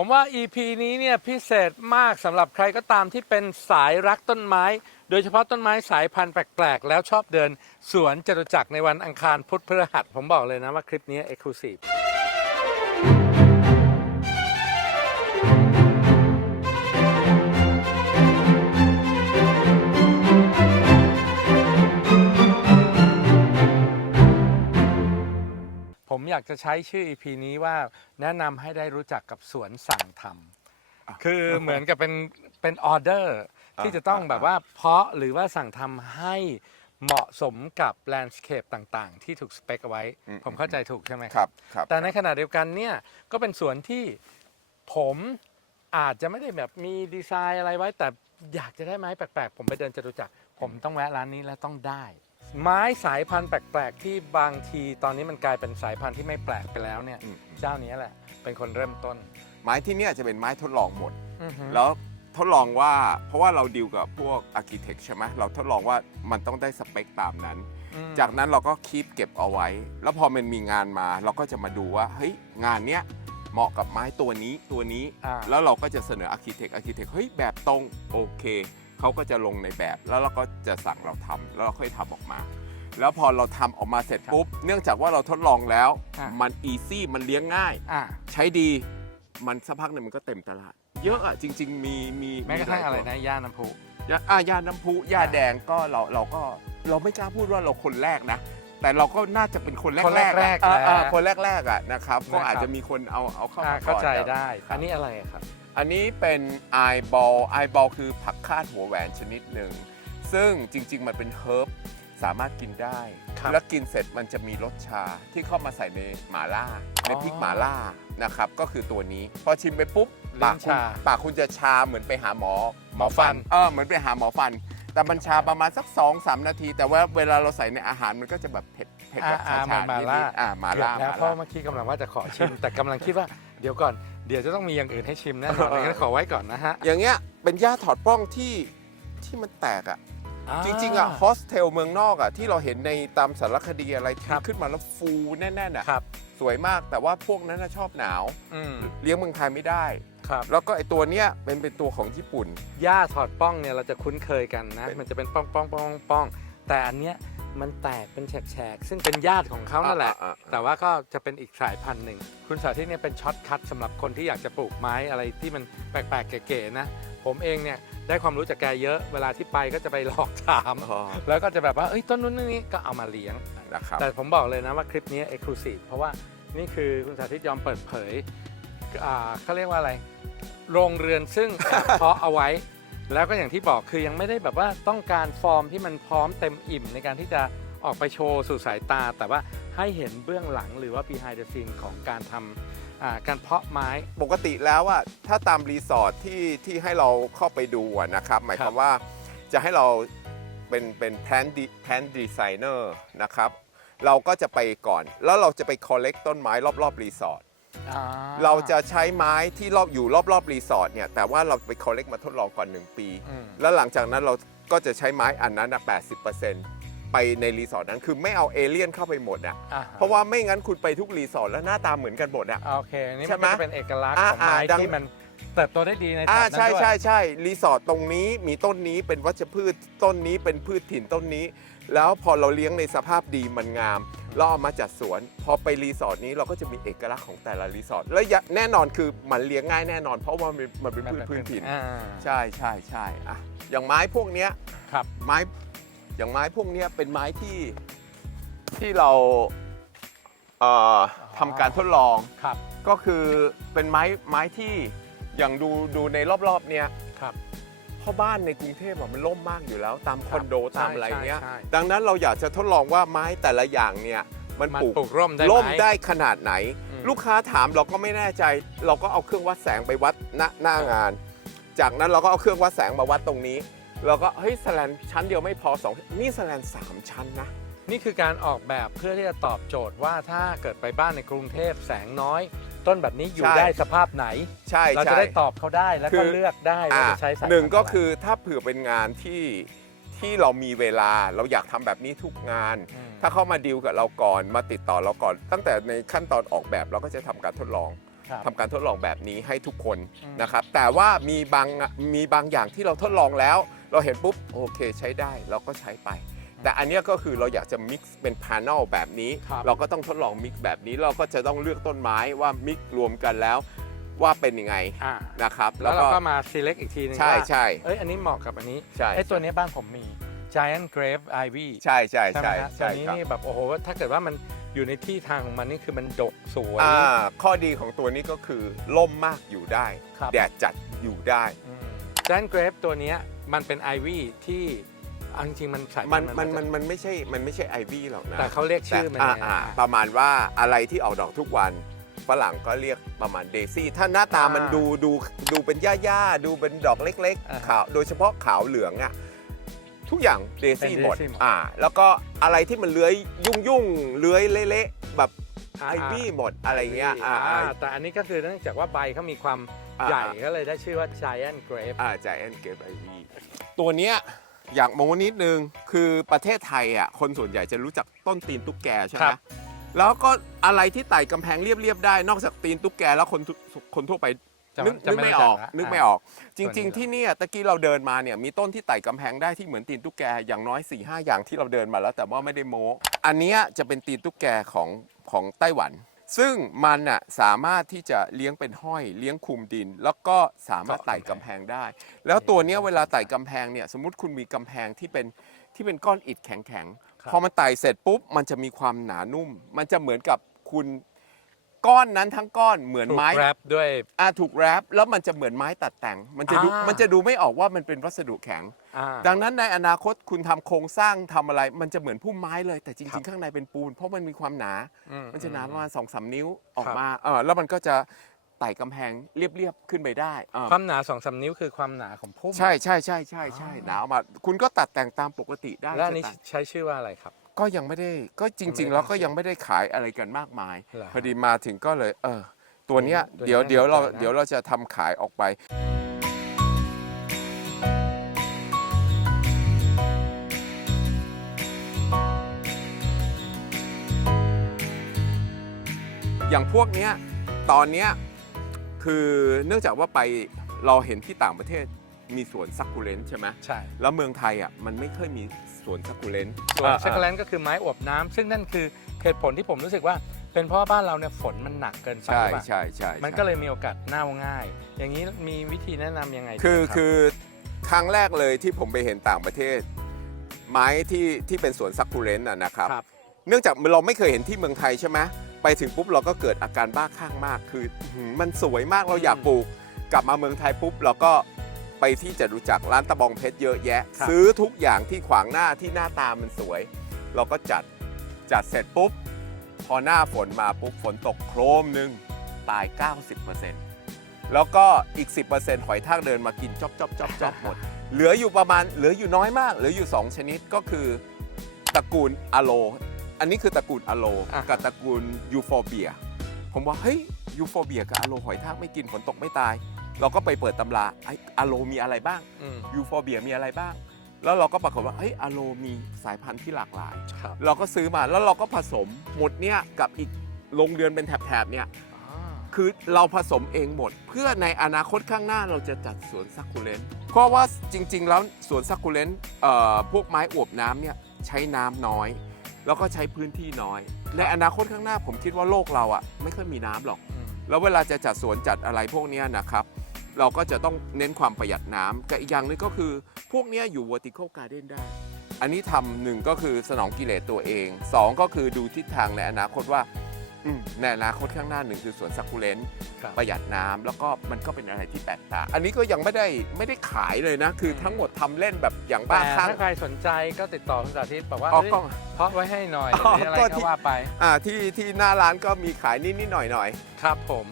ผมว่า EP นี้เนี่ยพิเศษมากสำหรับใครก็ตามที่เป็นสายรักต้นไม้ โดยเฉพาะต้นไม้สายพันธุ์แปลกๆ แล้วชอบเดิน สวนจตุจักรในวันอังคารพุธพฤหัส ผมบอกเลยนะว่าคลิปนี้ Exclusive อยากจะใช้ชื่อ EP นี้ว่าแนะนำให้ได้รู้จักกับสวนสั่งทำคือเหมือนกับเป็นเป็นออเดอร์ที่จะต้องแบบว่าเพาะหรือว่าสั่งทำให้เหมาะสมกับแลนด์สเคปต่างๆ ที่ถูกสเปคเอาไว้อืมผมเข้าใจถูกใช่ไหมครับครับ แต่ในขณะเดียวกันเนี่ยก็เป็นสวนที่ผมอาจจะไม่ได้แบบมีดีไซน์อะไรไว้ แต่อยากจะได้ไม้แปลกๆ ผมไปเดินจตุจักรผมต้องแวะร้านนี้และต้องได้ ไม้สายพันธุ์แปลกๆ ที่บางทีตอนนี้มันกลายเป็นสายพันธุ์ที่ไม่แปลกไปแล้วเนี่ย อืม เจ้านี้แหละ เป็นคนเริ่มต้น ไม้ที่เนี่ยจะเป็นไม้ทดลองหมดอือฮึแล้วทดลองว่าเพราะว่าเราดีลกับพวกอาร์เคเต็กใช่ไหมเราทดลองว่ามันต้องได้สเปคตามนั้นอืมจากนั้นเราก็คีปเก็บเอาไว้ แล้วพอมันมีงานมาเราก็จะมาดูว่าเฮ้ยงานเนี้ยเหมาะกับไม้ตัวนี้ตัวนี้ อ่า แล้วเราก็จะเสนออาร์เคเต็กอาร์เคเต็กเฮ้ยแบบตรงโอเค เขาก็จะลงในแบบแล้วเราก็จะสั่งเราทำแล้วเราค่อยทำออกมา แล้วพอเราทำออกมาเสร็จปุ๊บ เนื่องจากว่าเราทดลองแล้วมันอีซี่มันเลี้ยงง่าย อ่า ใช้ดีมันสักพักหนึ่งมันก็เต็มตลาด เยอะอะจริง ๆ มีมีแม้กระทั่งหลายอะไรตัวนะย่าน้ำพุ ยาอ่ายาน้ำพุยาแดงก็เราเราก็เราไม่กล้าพูดว่าเราคนแรกนะ แต่เราก็น่าจะเป็นคนแรกคนแรกๆอะอะแหละคนแรกๆอะนะครับนะครับก็อาจจะมีคนเอาเอาเข้าอ่ามาก่อนเข้าใจแต่ ได้ อันนี้อะไรครับ อันนี้เป็นไอบอลไอบอลคือผักคาดหัวแหวนชนิดหนึ่ง ซึ่งจริง ๆ มันเป็นเฮิร์บสามารถกินได้ ครับแล้วกินเสร็จมันจะมีรสชาที่เข้ามาใส่ในหม่าล่า ในพริกหม่าล่านะครับ ก็คือตัวนี้ พอชิมไปปุ๊บลิ้ปากนคุณชาปากคุณจะชาเหมือนไปหาหมอหมอฟัน เออเหมือนไปหาหมอฟัน แต่มันชาประมาณสัก2อสนาที แต่ว่าเวลาเราใส่ในอาหารมันก็จะแบบเผ็ดเผ็ดแบบอ่าชาอ่าๆหม่านิล่าดๆอ่าหม่าเกือบล่าหแล้วม่าเพราะล่า เมื่อกี้กำลังว่าจะขอชิม แต่กำลังคิดว่าเดี๋ยวก่อน เดี๋ยวจะต้องมีอย่างอื่นให้ชิมแน่นอนเอองั้นขอไว้ก่อนนะฮะอย่างเงี้ยเป็นหญ้าถอดปล้องที่ที่มันแตกอะ จริง ๆอะโฮสเทลเมืองนอกอะที่เราเห็นในตามสารคดีอะไรคที่รับขึ้นมาแล้วฟูแน่นๆอะครับ สวยมากแต่ว่าพวกนั้นน่ะชอบหนาว อืมเลี้ยงเมืองไทยไม่ได้ ครับแล้วก็ไอตัวเนี้ยเป็นเป็นตัวของญี่ปุ่น หญ้าถอดป้องเนี่ยเราจะคุ้นเคยกันนะ เป็น มันจะเป็นป้องป้องป้องป้องแต่อันเนี้ย มันแตกเป็นแฉกๆซึ่งเป็นญาติของเขานั่นแหละ อ่าอ่าอ่าแต่ว่าก็จะเป็นอีกสายพันธุ์หนึ่ง คุณสาธิตเนี่ยเป็นช็อตคัทสำหรับคนที่อยากจะปลูกไม้อะไรที่มันแปลกๆเก๋ๆนะ ผมเองเนี่ยได้ความรู้จากแกเยอะเวลาที่ไปก็จะไปหลอกถาม อ๋อแล้วก็จะแบบว่าเอ้ยต้นนู้นนี่ก็เอามาเลี้ยง นะครับ แต่ผมบอกเลยนะว่าคลิปนี้เอกลูซีฟเพราะว่านี่คือคุณสาธิตยอมเปิดเผยอ่าเขาเรียกว่าอะไร โรงเรือนซึ่ง เพาะเอาไว้ แล้วก็อย่างที่บอกคือยังไม่ได้แบบว่าต้องการฟอร์มที่มันพร้อมเต็มอิ่มในการที่จะออกไปโชว์สู่สายตา แต่ว่าให้เห็นเบื้องหลังหรือว่า behind the scene ของการทำการเพาะไม้ ปกติแล้วอะถ้าตามรีสอร์ทที่ที่ให้เราเข้าไปดูอะนะครับ หมายความว่าจะให้เราเป็นเป็นแพลนดีแพลนดีไซเนอร์นะครับ เราก็จะไปก่อน แล้วเราจะไปคอลเลกต้นไม้รอบๆรีสอร์ท เราจะใช้ไม้ที่รอบอยู่รอบๆรีสอร์ทเนี่ยแต่ว่าเราไปคอลเลกมาทดลองก่อน 1 ปี อืมแล้วหลังจากนั้นเราก็จะใช้ไม้อันนั้นอะ80%ไปในรีสอร์ทนั้นคือไม่เอาเอเลี่ยนเข้าไปหมดอะอ่เพราะว่าไม่งั้นคุณไปทุกรีสอร์ทแล้วหน้าตาเหมือนกันหมดอะโอเค นี่ใช่มันไหมก็จะเป็นเอกลักษณ์อ่าของไม้อ่าดัง ที่มันเติบโตได้ดีในแถบอ่านั้นใช่ด้วย ใช่ใช่รีสอร์ทตรงนี้มีต้นนี้เป็นวัชพืชต้นนี้เป็นพืชถิ่นต้นนี้ แล้วพอเราเลี้ยงในสภาพดีมันงาม เราเอามาจัดสวน พอไปรีสอร์ทนี้เราก็จะมีเอกลักษณ์ของแต่ละรีสอร์ทแล้วอย่าแน่นอนคือมันเลี้ยงง่ายแน่นอน เพราะว่ามันมันเป็นพืชพื้นถิ่น อ่า ใช่ใช่ใช่อะอย่างไม้พวกเนี้ยครับ ไม้อย่างไม้พวกเนี้ยเป็นไม้ที่ที่เราเอ่อทำการทดลอง ครับ ก็คือเป็นไม้ไม้ที่อย่างดูดูในรอบๆเนี้ยครับ เพราะบ้านในกรุงเทพอะมันล่มมากอยู่แล้ว ตามคอนโดใช่ตามอะไรเงี้ยใช่ใช่ ดังนั้นเราอยากจะทดลองว่าไม้แต่ละอย่างเนี่ยมันมันปลูกปลูกร่มได้ไหมล่มได้ขนาดไหน อืม ลูกค้าถามเราก็ไม่แน่ใจ เราก็เอาเครื่องวัดแสงไปวัดหน้าหน้างาน จากนั้นเราก็เอาเครื่องวัดแสงมาวัดตรงนี้เราก็เฮ้ยสแลนชั้นเดียวไม่พอสองนี่สแลนสามชั้นนะ นี่คือการออกแบบเพื่อที่จะตอบโจทย์ว่าถ้าเกิดไปบ้านในกรุงเทพแสงน้อย ต้นแบบนี้อยู่ใช่ ได้สภาพไหน ใช่เราใช่จะได้ตอบเขาได้แล้วคืก็อ เลือกได้ว่าอ่าจะใช้สายหนึ่งพัธุ์ก็อะไรคือถ้าเผื่อเป็นงานที่ที่เรามีเวลาเราอยากทำแบบนี้ทุกงานอืมถ้าเข้ามาดีลกับเราก่อนมาติดต่อเราก่อน ตั้งแต่ในขั้นตอนออกแบบเราก็จะทำการทดลองครับทำการทดลองแบบนี้ให้ทุกคนอืม นะครับ แต่ว่ามีบางมีบางอย่างที่เราทดลองแล้ว เราเห็นปุ๊บโอเคใช้ได้เราก็ใช้ไป แต่อันเนี้ยก็คือเราอยากจะมิกซ์เป็น panel แบบนี้ ครับ เราก็ต้องทดลองมิกซ์แบบนี้ เราก็จะต้องเลือกต้นไม้ว่ามิกซ์รวมกันแล้วว่าเป็นยังไงอ่านะครับ แล้วเราก็มา select อีกทีนึงใช่ว่าใช่ เอ้ยอันนี้เหมาะกับอันนี้ใช่ ไอ้ตัวนี้บ้านผมมี giant grave ivy ใช่ใช่ใช่ไหมใช่ฮะตัวใช่นี้ครับนี่แบบโอ้โหถ้าเกิดว่ามันอยู่ในที่ทางของมันนี่คือมันดกสวยอ่าข้อดีของตัวนี้ก็คือล่มมากอยู่ได้ ครับ แดดจัดอยู่ได้อืม giant grave ตัวเนี้ยมันเป็น ivy ที่ เอาจริงๆมันสายมันพัมันธุ์มันมันไม่ใช่มันไม่ใช่ไอวี่หรอกนะแต่เขาเรียกชื่อมันแต่ไงอ่าอ่าประมาณว่าอะไรที่ออกดอกทุกวันฝรั่งก็เรียกประมาณเดซี่ถ้าหน้าตาอ่ามัมันดูดูดูเป็นหญ้าๆดูเป็นดอกเล็กอ่าๆขาวโดยเฉพาะขาวเหลืองอะทุกอย่างเดซี่เป็นหมด daisy หมด อ่า แล้วก็อะไรที่มันเลื้อยยุ่งยุ่งๆเลื้อยเละๆแบบไอวี่หมดอะไรเงี้ยอ่าอ่า แต่อันนี้ก็คือเนื่องจากว่าใบเขามีความอ่า ใหญ่ก็เลยได้ชื่อว่า giant grave อ่าใจแอนเกตไอวีตัวเนี้ย อยากโม้นิดนึง คือประเทศไทยอะคนส่วนใหญ่จะรู้จักต้นตีนตุ๊กแกใช่ไหคมรับแล้วก็อะไรที่ไต่กำแพงเรียบๆได้ นอกจากตีนตุ๊กแกแล้วคนทุคนทั่วไปจะนึกจะนึกไม่ไม่รู้อจัอกละนึกอ่าไม่ออก จส่วนริงใหญ่ๆที่เนี่ยตะกี้เราเดินมาเนี่ยมีต้นที่ไต่กำแพงได้ที่เหมือนตีนตุ๊กแกอย่างน้อย4ี่ห้าอย่างที่เราเดินมาแล้วแต่ว่าไม่ได้โม้ อันเนี้ยจะเป็นตีนตุ๊กแกของของไต้หวัน ซึ่งมันอะสามารถที่จะเลี้ยงเป็นห้อยเลี้ยงคุมดิน แล้วก็สามารถไต่กำแพงได้ แล้วตัวเนี้ยเวลาไต่กำแพงเนี่ยสมมติคุณมีกำแพงที่เป็นที่เป็นก้อนอิฐแข็งครับๆพอมันไต่เสร็จปุ๊บมันจะมีความหนานุ่ม มันจะเหมือนกับคุณ ก้อนนั้นทั้งก้อนเหมือนถูกไม้ แรปด้วย อ่าถูกแรปแล้วมันจะเหมือนไม้ตัดแต่ง มันจะดูอ่ามั มันจะดูไม่ออกว่ามันเป็นวัสดุแข็ง อ่า ดังนั้นในอนาคตคุณทำโครงสร้างทำอะไร มันจะเหมือนพุ่มไม้เลย แต่จครัริบงๆข้างในเป็นปูน เพราะมันมีความหนา อืมันจะหนาประมาณสองสามนิ้วออกครับ มาเออแล้วมันก็จะไต่กำแพงเรียบๆขึ้นไปได้เออความหนาสองสามนิ้วคือความหนาของพุ่มใช่ใช่ใช่ใช่ใช่อ๋อหนาออกมา คุณก็ตัดแต่งตามปกติได้แล้วอันนี้จะตัด ใช้ชื่อว่าอะไรครับ ก็ยังไม่ได้ก็จยังไม่ริได้งๆ แล้วก็ทำยังไม่ได้ขายอะไรกันมากมาย เหรอพอดีมาถึงก็เลย เออ ตัวเนี้ยตัวนี้เดี๋ยวเดี๋ยวเราน่าสนใจนะเดี๋ยวเราจะทำขายออกไป อย่างพวกเนี้ยตอนเนี้ยคือเนื่องจากว่าไปเราเห็นที่ต่างประเทศมีสวนซักคูเลนต์ใช่ไหม ใช่ แล้วเมืองไทยอะมันไม่เคยมี สวนซักคูเลนต์ส่วนอ่าช็อกโกแลตก็คือไม้อวบน้ำซึ่งนั่นคือเหตุผลที่ผมรู้สึกว่า เป็นเพราะว่าบ้านเราเนี่ยฝนมันหนักเกินไปใช่หรือเปล่าใช่ใช่มันก็เลยมีโอกาสเน่าง่าย อย่างนี้มีวิธีแนะนำยังไงคือรับคือครั้งแรกเลยที่ผมไปเห็นต่างประเทศ ไม้ที่ที่เป็นสวนซักคูเลนต์อะนะครับ ครับ เนื่องจากเราไม่เคยเห็นที่เมืองไทยใช่ไหมไปถึงปุ๊บเราก็เกิดอาการบ้าคลั่งมาก คืออื้อหือมันสวยมากเราอยากปลูก กลับมาเมืองไทยปุ๊บเราก็ ไปที่จะรู้จักร้านตะบองเพชรเยอะแยะ ครับ ซื้อทุกอย่างที่ขวางหน้าที่หน้าตามันสวย เราก็จัดจัดเสร็จปุ๊บ พอหน้าฝนมาปุ๊บฝนตกโครมหนึ่งตาย 90%แล้วก็อีก 10%หอยทากเดินมากินจอบจอบจอบจอบหมด เหลืออยู่ประมาณเหลืออยู่น้อยมาก เหลืออยู่ 2 ชนิดก็คือตระกูลอะโล อันนี้คือตระกูลอะโล อะกับตระกูลยูโฟเบีย ผมว่าเฮ้ยยูโฟเบียกับอะโลหอยทากไม่กินฝนตกไม่ตาย เราก็ไปเปิดตำราไอ้อะโลมีอะไรบ้างอืมยูโฟเบียมีอะไรบ้าง แล้วเราก็ปรากฏว่าเฮ้ยอะโลมีสายพันธุ์ที่หลากหลาย ครับเราก็ซื้อมาแล้วเราก็ผสมหมดเนี่ยกับอีกโรงเรือนเป็นแถบๆเนี่ย อ่าคือเราผสมเองหมด เพื่อในอนาคตข้างหน้าเราจะจัดสวนซักคูเลนต์เพราะว่าจริง ๆ แล้วสวนซักคูเลนต์เอ่อพวกไม้อวบน้ำเนี่ยใช้น้ำน้อย แล้วก็ใช้พื้นที่น้อย ในอนาคตข้างหน้าผมคิดว่าโลกเราอะไม่ค่อยมีน้ำหรอก อืมแล้วเวลาจะจัดสวนจัดอะไรพวกเนี้ยนะครับ เราก็จะต้องเน้นความประหยัดน้ำกับอีกอย่างหนึงก็คือ พวกเนี้ยอยู่ vertical garden ได้ อันนี้ทำหนึ่งก็คือสนองกิเลสตัวเองสองก็คือดูทิศทางในอนาคตว่าอืมในอนาคตข้างหน้าหนึ่งคือสวนสักคูเลนต์ครับประหยัดน้ำแล้วก็มันก็เป็นอะไรที่แปลกตาอันนี้ก็ยังไม่ได้ไม่ได้ขายเลยนะ คือทั้งหมดทำเล่นแบบอย่างบ้าแต่คลั่งถ้าใครสนใจก็ติดต่อคุณสาธิตบอกว่าอ๋อเฮ้ยก็เพาะไว้ให้หน่อยอ๋อหรืออะไรก็ก็ที่ว่าไปอ่าที่ที่หน้าร้านก็มีขายนิดนิดๆหน่อยหน่อยครับผม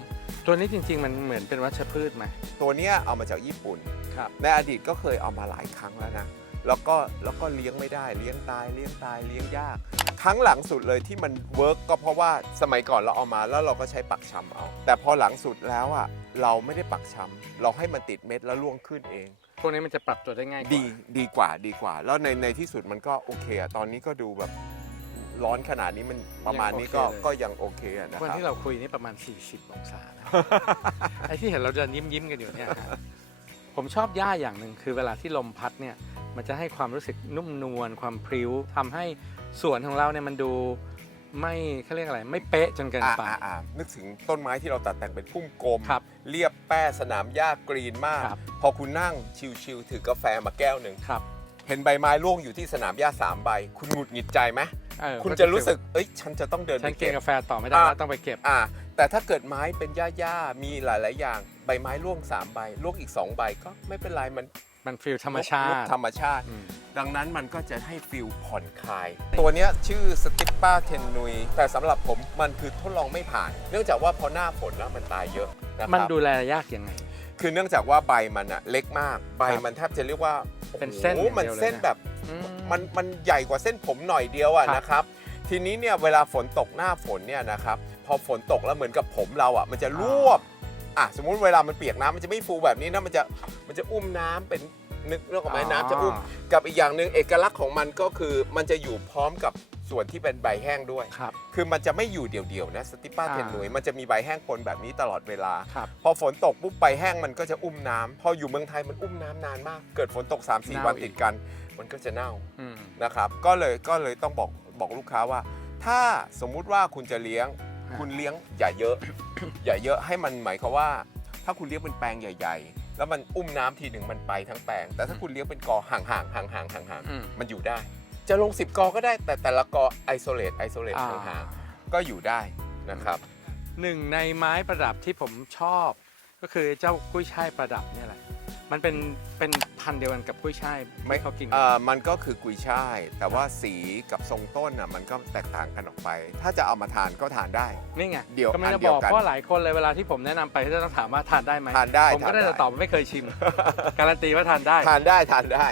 ตัวนี้จริง ๆ มันเหมือนเป็นวัชพืชไหมๆตัวเนี้ยเอามาจากญี่ปุ่น ครับ ในอดีตก็เคยเอามาหลายครั้งแล้วนะ แล้วก็แล้วก็เลี้ยงไม่ได้ เลี้ยงตาย เลี้ยงตาย เลี้ยงยาก ครั้งหลังสุดเลยที่มันเวิร์กก็เพราะว่าสมัยก่อนเราเอามาแล้วเราก็ใช้ปักชำเอา แต่พอหลังสุดแล้วอะเราไม่ได้ปักชำเราให้มันติดเม็ดแล้วร่วงขึ้นเอง พวกนี้มันจะปรับตัวได้ง่ายกว่า ดีดีกว่าดีกว่า แล้วในในที่สุดมันก็โอเคอะตอนนี้ก็ดูแบบ ร้อนขนาดนี้มันประมาณนี้ก็ยังโอเคเลย ก็ยังโอเคอะนะวันครับที่เราคุยนี่ประมาณ 40 องศานะ ไอ้ที่เห็นเราเดินยิ้มยิ้มๆกันอยู่เนี่ยฮะผมชอบหญ้าอย่างหนึ่งคือเวลาที่ลมพัดเนี่ย มันจะให้ความรู้สึกนุ่มนวลความพริ้วทำให้สวนของเราเนี่ยมันดูไม่เขาเรียกอะไร ไม่เป๊ะจนเกินอ่าไป อ่าอ่านึกถึงต้นไม้ที่เราตัดแต่งเป็นพุ่มกลม ครับเรียบแป้สนามหญ้ากรีนมาก ครับ พอคุณนั่งชิลๆถือกาแฟมาแก้วหนึ่ง ครับ เห็นใบไม้ร่วงอยู่ที่สนามหญ้าสามใบ คุณหงุดหงิดใจไหม เออคุณจะรู้สึก เอ้ย ฉันจะต้องเดินฉัไปนกินเก็บกาแฟต่อไม่ได้อะแล้วต้องไปเก็บ อ่า แต่ถ้าเกิดไม้เป็นหญ้าๆมีหลาย ๆ อย่างใบไม้ร่วงสามใบร่วงอีกสองใบก็ไม่เป็นไรมันมันฟีลธรรมชาลุกติธรรมชาติอืมดังนั้นมันก็จะให้ฟิลผ่อนคลาย ตัวเนี้ยชื่อสติปป้าเทนนุย แต่สำหรับผมมันคือทดลองไม่ผ่าน เนื่องจากว่าพอหน้าฝนแล้วมันตายเยอะนะครับมันดูแลยากยังไง คือเนื่องจากว่าใบมันอะเล็กมาก ใบครับมันแทบจะเรียกว่า เป็นเส้นโอ้โหมันอย่างเดียวเลยเส้นนะแบบอืมมันมันใหญ่กว่าเส้นผมหน่อยเดียวอะครับนะครับ ทีนี้เนี่ยเวลาฝนตกหน้าฝนเนี่ยนะครับพอฝนตกแล้วเหมือนกับผมเราอะมันจะรวบอะสมมุติเวลามันเปียกน้ำมันจะไม่ฟูแบบนี้นะมันจะมันจะอุ้มน้ำเป็นนึกเรื่องของไหมน้ำจะอุ้ม กับอีกอย่างหนึ่งเอกลักษณ์ของมันก็คือมันจะอยู่พร้อมกับ ส่วนที่เป็นใบแห้งด้วย ครับ คือมันจะไม่อยู่เดี่ยวๆนะสติป้าอ่าเทนนุยมันจะมีใบแห้งปนแบบนี้ตลอดเวลา ครับ พอฝนตกปุ๊บใบแห้งมันก็จะอุ้มน้ำพออยู่เมืองไทยมันอุ้มน้ำนานมาก เกิดฝนตก 3-4 เน่าวันอีก ติดกัน มันก็จะเน่าอืมนะครับ ก็เลยก็เลยต้องบอกบอกลูกค้าว่า ถ้าสมมุติว่าคุณจะเลี้ยงฮะคุณเลี้ยงอย่าเยอะ อย่าเยอะให้มันหมายความว่า ถ้าคุณเลี้ยงเป็นแปลงใหญ่ ๆ แล้วมันอุ้มน้ำทีหนึ่งมันไปทั้งแปลง แต่ถ้าคุณเลี้ยงเป็นกอห่างๆห่างๆห่างๆห่างอืมๆมันอยู่ได้ จะลง 10 กอก็ได้แต่แต่ละกอไอโซเลตไอโซเลตอ่าห่างๆก็อยู่ได้นะครับหนึ่งในไม้ประดับที่ผมชอบ ก็คือเจ้ากุ้ยช่ายประดับเนี่ยแหละ มันเป็นเป็นพันธุ์เดียวกันกับกุ้ยช่ายไม่ที่เขากินกัน เอ่อมันก็คือกุยช่าย แต่ว่าสีกับทรงต้นอะมันก็แตกต่างกันออกไป ถ้าจะเอามาทานก็ทานได้ นี่ไงเดี๋ยวก็ไม่ได้อันเดีบยวอกกันเพราะหลายคนเลยเวลาที่ผมแนะนำไปจะต้องถามว่าทานได้ไหมทานได้ผมก็ทานได้ได้ แต่ตอบว่าไม่เคยชิม การันตีว่าทานได้ ทานได้ทานได้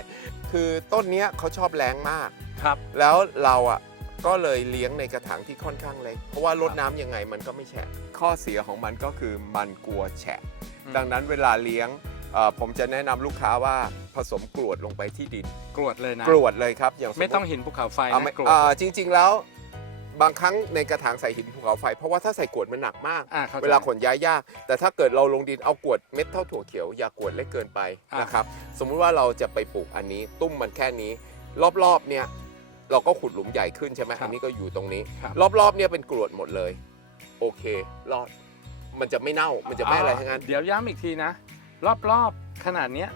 คือต้นเนี้ยเขาชอบแรงมาก ครับ แล้วเราอะก็เลยเลี้ยงในกระถางที่ค่อนข้างเล็ก เพราะว่ารดน้ำยังไงมันก็ไม่แฉะ ข้อเสียของมันก็คือมันกลัวแฉะ อืม ดังนั้นเวลาเลี้ยงเอ่อผมจะแนะนำลูกค้าว่าผสมกรวดลงไปที่ดิน กรวดเลยนะกรวดเลยครับ อย่างสไม่ต้องติหินภูเขาไฟอ่านะไม่กรวดอ่าจริง ๆ แล้วบางครั้งในกระถางใส่หินภูเขาไฟ เพราะว่าถ้าใส่กรวดมันหนักมาก อ่าเข้าใจ เวลาขนย้ายยาก แต่ถ้าเกิดเราลงดินเอากรวดเม็ดเท่าถั่วเขียว อย่ากรวดเล็กเกินไปอ่าน นะครับ สมมุติว่าเราจะไปปลูกอันนี้ ตุ้มมันแค่นี้ รอบๆเนี่ย เราก็ขุดหลุมใหญ่ขึ้นใช่ไหมอันนี้ก็อยู่ตรงนี้ ครับรอบๆเนี่ยเป็นกรวดหมดเลย โอเค รอด มันจะไม่เน่ามันจะไม่อะไรทั้งนั้นเดี๋ยวย้ำอีกทีนะ รอบๆขนาดเนี้ย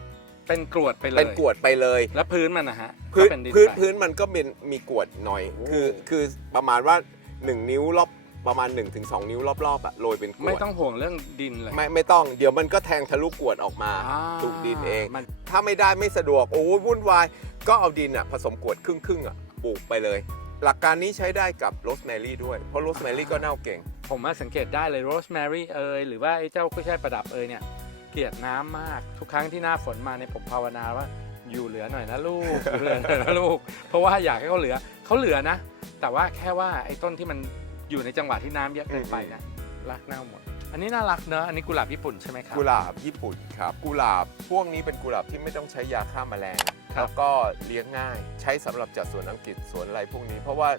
เป็นกรวดไปเลยเป็นกรวดไปเลย แล้วพื้นมันนะฮะพื้นก็เป็ดิพื้นไป พื้นมันก็เป็นมีกรวดหน่อย โอ้ คือคือประมาณว่า 1 นิ้วรอบประมาณ 1-2 นิ้วรอบๆอะโรยเป็นกรวดไม่ต้องห่วงเรื่องดินเลยไม่ไม่ต้อง เดี๋ยวมันก็แทงทะลุกรวดออกมา อ่าถูกดินเอง มันถ้าไม่ได้ไม่สะดวกโอ้ยวุ่นวาย ก็เอาดินอะผสมกรวดครึ่งครึ่งๆอะ ปลูกไปเลย หลักการนี้ใช้ได้กับโรสแมรี่ด้วย เพราะโรสแมรี่ก็เน่าเก่ง ผมมาสังเกตได้เลยโรสแมรี่เอยหรือว่าไอ้เจ้ากุ้ยช่ายประดับเอยเนี่ยเกลียดน้ำมากทุกครั้งที่หน้าฝนมาเนี่ยผมภาวนาว่าอยู่เหลือหน่อยนะลูกอยู่เหลือหน่อยนะลูก เพราะว่าอยากให้เขาเหลือเขาเหลือนะ แต่ว่าแค่ว่าไอ้ต้นที่มันอยู่ในจังหวะที่น้ำเยอะเกินไปนะรักเน่าหมด อันนี้น่ารักเนอะอันนี้กุหลาบญี่ปุ่นใช่ไหมครับ กุหลาบญี่ปุ่นครับ กุหลาบพวกนี้เป็นกุหลาบที่ไม่ต้องใช้ยาฆ่าแมลงครับ แล้วก็เลี้ยงง่ายใช้สำหรับจัดสวนอังกฤษสวนอะไรพวกนี้ เพราะว่า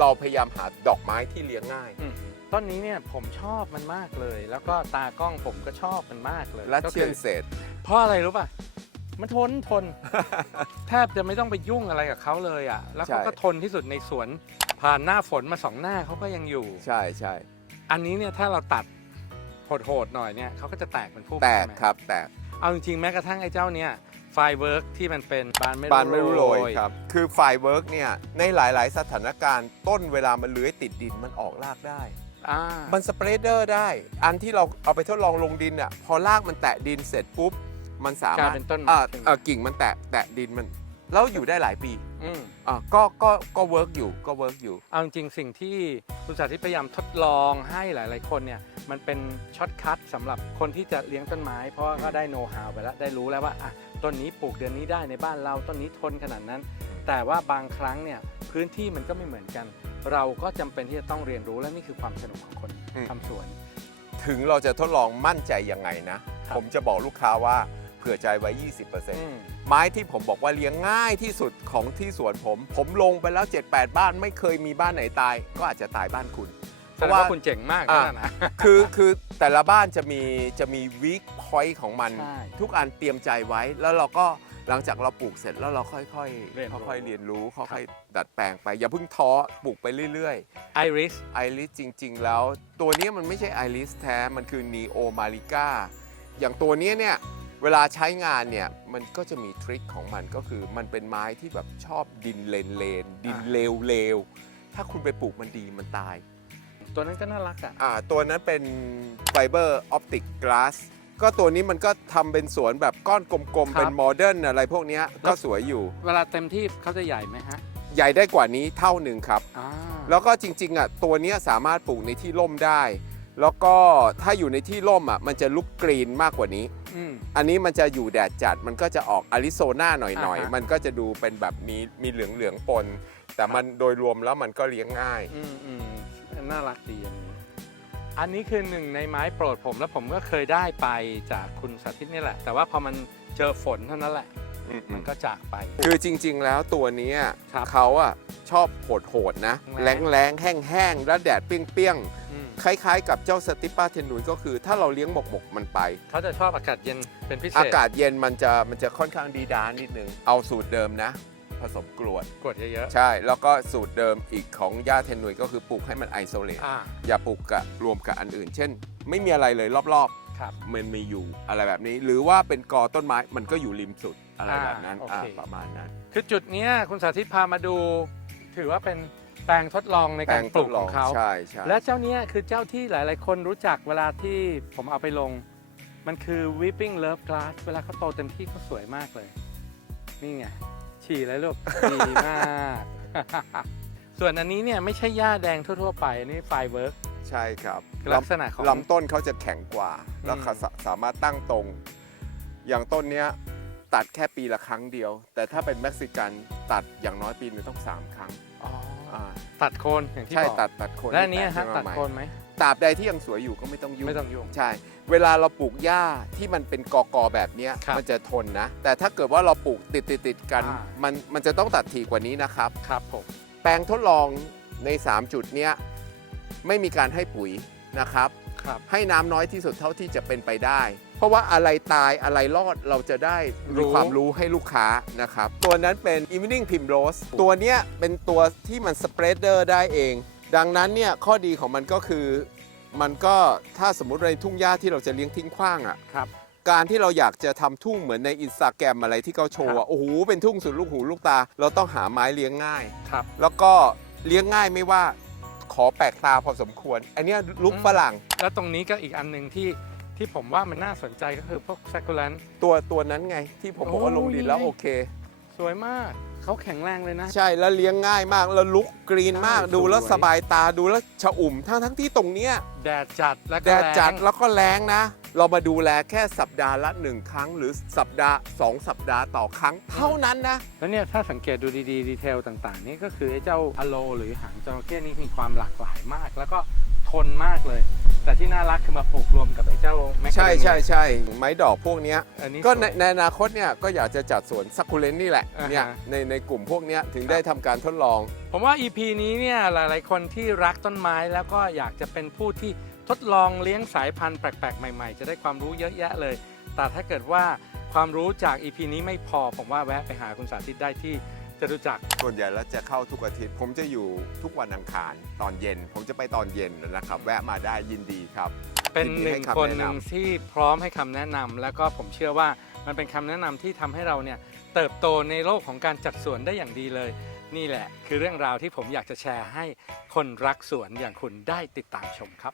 เราพยายามหาดอกไม้ที่เลี้ยงง่ายอืมต้นนี้เนี่ยผมชอบมันมากเลย แล้วก็ตากล้องผมก็ชอบมันมากเลยและก็เชีคืยนเศษเพราะอะไรรู้ป่ะมันทนทน แทบจะไม่ต้องไปยุ่งอะไรกับเขาเลยอะ แล้วเขาใช่ก็ทนที่สุดในสวนผ่านหน้าฝนมาสองหน้าเขาก็ยังอยู่ ใช่ใช่อันนี้เนี่ยถ้าเราตัดโหดๆหน่อยเนี่ยเขาก็จะแตกเป็นผู้แตกใช่ไหมครับแตกเอาจริงๆแม้กระทั่งไอ้เจ้าเนี่ย ไฟเวิร์กที่มันเป็นบานไม่บานไม่รู้โรยครับ คือไฟเวิร์กเนี่ยในหลาย ๆ สถานการณ์ต้นเวลามันเลื้อยติดดินมันออกรากได้ อ่ามันสเปรดเดอร์ได้ อันที่เราเอาไปทดลองลงดินอะพอรากมันแตะดินเสร็จปุ๊บ มันสากลายมารถเป็นต้นอ่าขึ้นมาอ่ากิ่งมันแตะแตะดินมัน แล้วอยู่ได้หลายปี อืม อ่าก็ก็ก็เวิร์กอยู่ก็เวิร์กอยู่ เอาจริงๆสิ่งที่คุณสาธิตพยายามทดลองให้หลาย ๆ คนเนี่ยมันเป็นช็อตคัทสำหรับคนที่จะเลี้ยงต้นไม้ เพราะว่าก็ได้โน้ตฮาวไปแล้วได้รู้แล้วว่าอะต้นนี้ปลูกเดือนนี้ได้ในบ้านเราต้นนี้ทนขนาดนั้น แต่ว่าบางครั้งเนี่ยพื้นที่มันก็ไม่เหมือนกัน เราก็จำเป็นที่จะต้องเรียนรู้และนี่คือความสนุกของคนอืม ทำสวน ถึงเราจะทดลองมั่นใจยังไงนะ ครับ ผมจะบอกลูกค้าว่า ผื่อใจไว้อื20%มไม้ที่ผมบอกว่าเลี้ยงง่ายที่สุดของที่สวนผม ผมลงไปแล้ว 7-8 บ้านไม่เคยมีบ้านไหนตาย ก็อาจจะตายบ้านคุณแสดงว่าคุณเจ๋งมากอ่านะนะ คือคือแต่ละบ้านจะมีจะมีวีคพอยต์ของมันใช่ทุกอันเตรียมใจไว้ แล้วเราก็หลังจากเราปลูกเสร็จแล้วเราค่อยเรียนรู้ๆค่อยๆเรียนรู้ค่อยๆดัดแปลงไป อย่าเพิ่งท้อปลูกไปเรื่อยไอริสๆไอริสจริง ๆ แล้ว ตัวนี้มันไม่ใช่ไอริสแท้ มันคือนีโอมาริก้าอย่างตัวเนี้ยเนี่ย เวลาใช้งานเนี่ยมันก็จะมีทริคของมันก็คือ มันเป็นไม้ที่แบบชอบดินเลนเลนๆดินอ่าเลวๆถ้าคุณไปปลูกมันดีมันตาย ตัวนั้นก็น่ารักอะ อ่าตัวนั้นเป็นไฟเบอร์ออปติกกลาสก็ตัวนี้มันก็ทำเป็นสวนแบบก้อนกลมๆครับเป็นโมเดิร์นอะไรพวกเนี้ยแล้วก็สวยอยู่ เวลาเต็มที่เขาจะใหญ่ไหมฮะใหญ่ได้กว่านี้เท่าหนึ่งครับ อ่าแล้วก็จริงๆอะตัวเนี้ยสามารถปลูกในที่ร่มได้ แล้วก็ถ้าอยู่ในที่ร่มอะมันจะลุกกรีนมากกว่านี้ อืม อันนี้มันจะอยู่แดดจัดมันก็จะออกอาริโซนาหน่อยอ่าฮะ ๆ มันก็จะดูเป็นแบบมีมีเหลืองๆปน แต่มันโดยรวมแล้วมันก็เลี้ยงง่าย อืมอืมน่ารักดีอย่างนี้ อันนี้คือหนึ่งในไม้โปรดผมแล้วผมก็เคยได้ไปจากคุณสาธิตนี่แหละ แต่ว่าพอมันเจอฝนเท่านั้นแหละ มันก็จากไป คือจริง ๆ แล้วตัวเนี้ยครับเขาอะชอบโหดๆนะ แรแรงงๆแห้งๆแล้วแดดเปรี้ยงอืมๆ คล้ายๆ กับเจ้าสติปปาเทนนุยก็คือ ถ้าเราเลี้ยงหมกๆมันไป เขาจะชอบอากาศเย็นเป็นพิเศษ อากาศเย็นมันจะมันจะค่อนข้างดีดานนิดนึง เอาสูตรเดิมนะ ผสมกรวด กดเยอะใช่ แล้วก็สูตรเดิมอีกของย่าเทนนุยก็คือปลูกให้มันไอโซเลตๆอ่า อย่าปลูกกับรวมกับอันอื่น เช่น ไม่มีอะไรเลยรอบครับ ๆ มันมีอยู่อะไรแบบนี้ หรือว่าเป็นกอต้นไม้มันก็อยู่ริมสุดอะไรอ่าแบบนั้นโออ่าเคประมาณนั้น คือจุดเนี้ยคุณสาธิตพามาดู ถือว่าเป็น แปลงทดลองในการปลูกของเขา ใช่ใช่และเจ้าเนี้ยคือเจ้าที่หลาย ๆ คนรู้จักเวลาที่ผมเอาไปลง มันคือ Weeping Love Glass เวลาเขาโตเต็มที่เขาสวยมากเลย นี่ไง ฉี่เลยลูก ดีมาก ส่วนอันนี้เนี่ยไม่ใช่หญ้าแดงทั่ว ๆ ไป อันนี่ไฟเวิร์กใช่ครับลักษณะของ ลำต้นเขาจะแข็งกว่า แล้วอืม เขาสาสามารถตั้งตรง อย่างต้นเนี้ยตัดแค่ปีละครั้งเดียว แต่ถ้าเป็นเม็กซิกันตัดอย่างน้อยปีหนึงต้องสามครั้ง อ๋ออ่าตัดโคนอย่างที่ใช่บอกตัดตัดโคนและอันนี้ให้ฮะแตกตัดขึ้นมาโคนไหม ตราบใดที่ยังสวยอยู่ก็ไม่ต้องยุ่ง ไม่ต้องยุ่ง ใช่ เวลาเราปลูกหญ้าที่มันเป็นกอกอแบบเนี้ยครับมันจะทนนะ แต่ถ้าเกิดว่าเราปลูกติดติดติดๆกันอ่ามันมันจะต้องตัดถี่กว่านี้นะครับ ครับผม แปลงทดลองใน 3 จุดเนี้ยไม่มีการให้ปุ๋ยนะครับ ครับ ให้น้ำน้อยที่สุดเท่าที่จะเป็นไปได้เพราะว่าอะไรตายอะไรรอดเราจะได้รู้มีความรู้ให้ลูกค้านะครับ ตัวนั้นเป็น Evening Primrose ตัวเนี้ยเป็นตัวที่มันสเปรดเดอร์ได้เอง ดังนั้นเนี่ยข้อดีของมันก็คือ มันก็ถ้าสมมุติในทุ่งหญ้าที่เราจะเลี้ยงทิ้งขว้างอะ่ะครับการที่เราอยากจะทำทุ่งเหมือนในอินสตาแกรมอะไรที่เขาโชว์ครัอะบโอ้โหเป็นทุ่งสุดลูกหูลูกตา เราต้องหาไม้เลี้ยงง่ายครับแล้วก็เลี้ยงง่ายไม่ว่าขอแปลกตาพอสมควร อันเนี้ยลุกอืมฝรั่ง แล้วตรงนี้ก็อีกอันหนึ่งที่ ที่ผมว่ามันน่าสนใจก็คือพวก s ซ c คูลัน ตัวตัวนั้นไงที่ผมบอกว่าโอ้ลงดินแล้วนี่ไงโอเค สวยมากเขาแข็งแรงเลยนะ ใช่แล้วเลี้ยงง่ายมากแล้วลุกกรีนมากใช่ดูแล้วสวยสบายตาดูแล้วชะอุ่มทั้งทั้งที่ตรงเนี้ยแดดจัดแล้วก็แดดจัดรงแล้วก็แรงนะ เรามาดูแลแค่สัปดาห์ละหนึ่งครั้ง หรือสัปดาห์สองสัปดาห์ต่อครั้งเท่านั้นนะ แล้วเนี่ยถ้าสังเกตดูดีๆดีเทลต่างๆ นี่ก็คือไอ้เจ้าอโล หรือหางจระเข้นี่มีความหลากหลายมาก แล้วก็ ทนมากเลย แต่ที่น่ารักคือมาปลูกรวมกับไอ้เจ้าแมคใช่ใช่ใช่ไม้ดอกพวกเนี้ยอันนี้ก็สวยในในอนาคตเนี่ยก็อยากจะจัดสวนซักคูเลนนี่แหละอ่าฮะ เนี่ยในในกลุ่มพวกเนี้ยถึงครับได้ทำการทดลอง ผมว่า EP นี้เนี่ยหลาย ๆ คนที่รักต้นไม้แล้วก็อยากจะเป็นผู้ที่ทดลองเลี้ยงสายพันธุ์แปลก ๆ ใหม่ ๆ จะได้ความรู้เยอะแยะเลย แต่ถ้าเกิดว่าความรู้จาก EP นี้ไม่พอ ผมว่าแวะไปหาคุณสาธิตได้ที่ จะรู้จักส่วนใหญ่แล้วจะเข้าทุกอาทิตย์ ผมจะอยู่ทุกวันอังคารตอนเย็น ผมจะไปตอนเย็นนะครับ แวะมาได้ยินดีครับเป็นยินดีหนึ่ให้งคำคนแนะนำหนึ่งที่พร้อมให้คำแนะนำแล้วก็ผมเชื่อว่ามันเป็นคำแนะนำที่ทำให้เราเนี่ยเติบโตในโลกของการจัดสวนได้อย่างดีเลย นี่แหละ คือเรื่องราวที่ผมอยากจะแชร์ให้คนรักสวนอย่างคุณได้ติดตามชมครับ